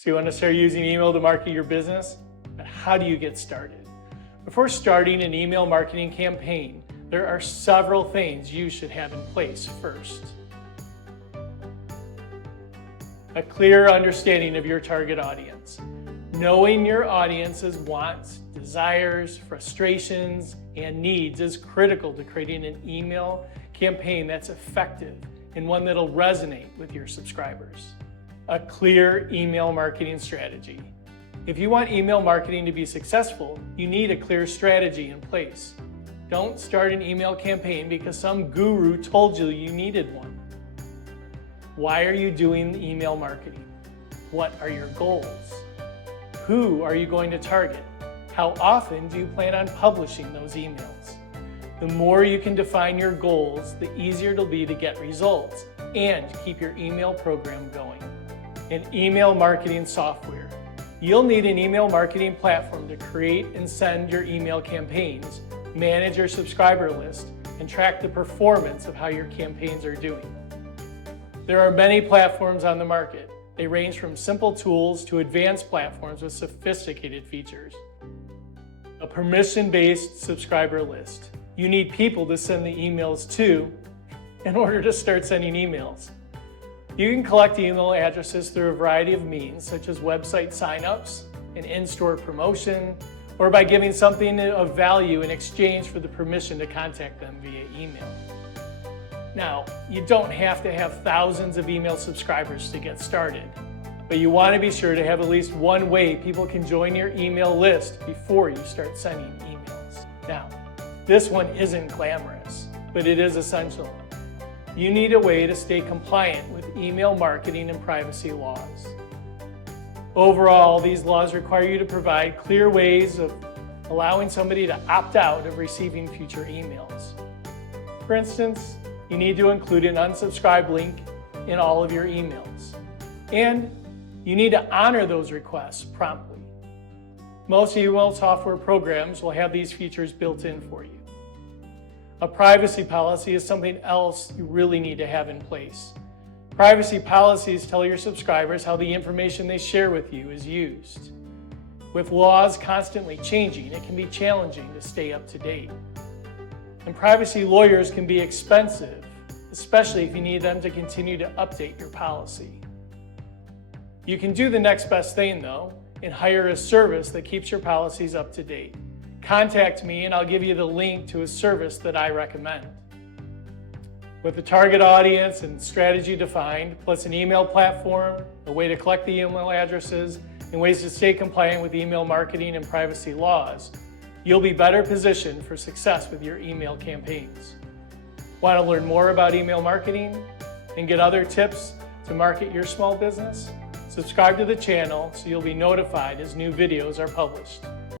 So you want to start using email to market your business? But how do you get started? Before starting an email marketing campaign, there are several things you should have in place first. A clear understanding of your target audience. Knowing your audience's wants, desires, frustrations, and needs is critical to creating an email campaign that's effective and one that'll resonate with your subscribers. A clear email marketing strategy. If you want email marketing to be successful, you need a clear strategy in place. Don't start an email campaign because some guru told you you needed one. Why are you doing email marketing? What are your goals? Who are you going to target? How often do you plan on publishing those emails? The more you can define your goals, the easier it'll be to get results and keep your email program going. An email marketing software. You'll need an email marketing platform to create and send your email campaigns, manage your subscriber list, and track the performance of how your campaigns are doing. There are many platforms on the market. They range from simple tools to advanced platforms with sophisticated features. A permission-based subscriber list. You need people to send the emails to in order to start sending emails. You can collect email addresses through a variety of means, such as website signups, an in-store promotion, or by giving something of value in exchange for the permission to contact them via email. Now, you don't have to have thousands of email subscribers to get started, but you want to be sure to have at least one way people can join your email list before you start sending emails. Now, this one isn't glamorous, but it is essential. You need a way to stay compliant with email marketing and privacy laws. Overall, these laws require you to provide clear ways of allowing somebody to opt out of receiving future emails. For instance, you need to include an unsubscribe link in all of your emails. And you need to honor those requests promptly. Most email software programs will have these features built in for you. A privacy policy is something else you really need to have in place. Privacy policies tell your subscribers how the information they share with you is used. With laws constantly changing, it can be challenging to stay up to date. And privacy lawyers can be expensive, especially if you need them to continue to update your policy. You can do the next best thing though, and hire a service that keeps your policies up to date. Contact me and I'll give you the link to a service that I recommend. With the target audience and strategy defined, plus an email platform, a way to collect the email addresses, and ways to stay compliant with email marketing and privacy laws, you'll be better positioned for success with your email campaigns. Want to learn more about email marketing and get other tips to market your small business? Subscribe to the channel so you'll be notified as new videos are published.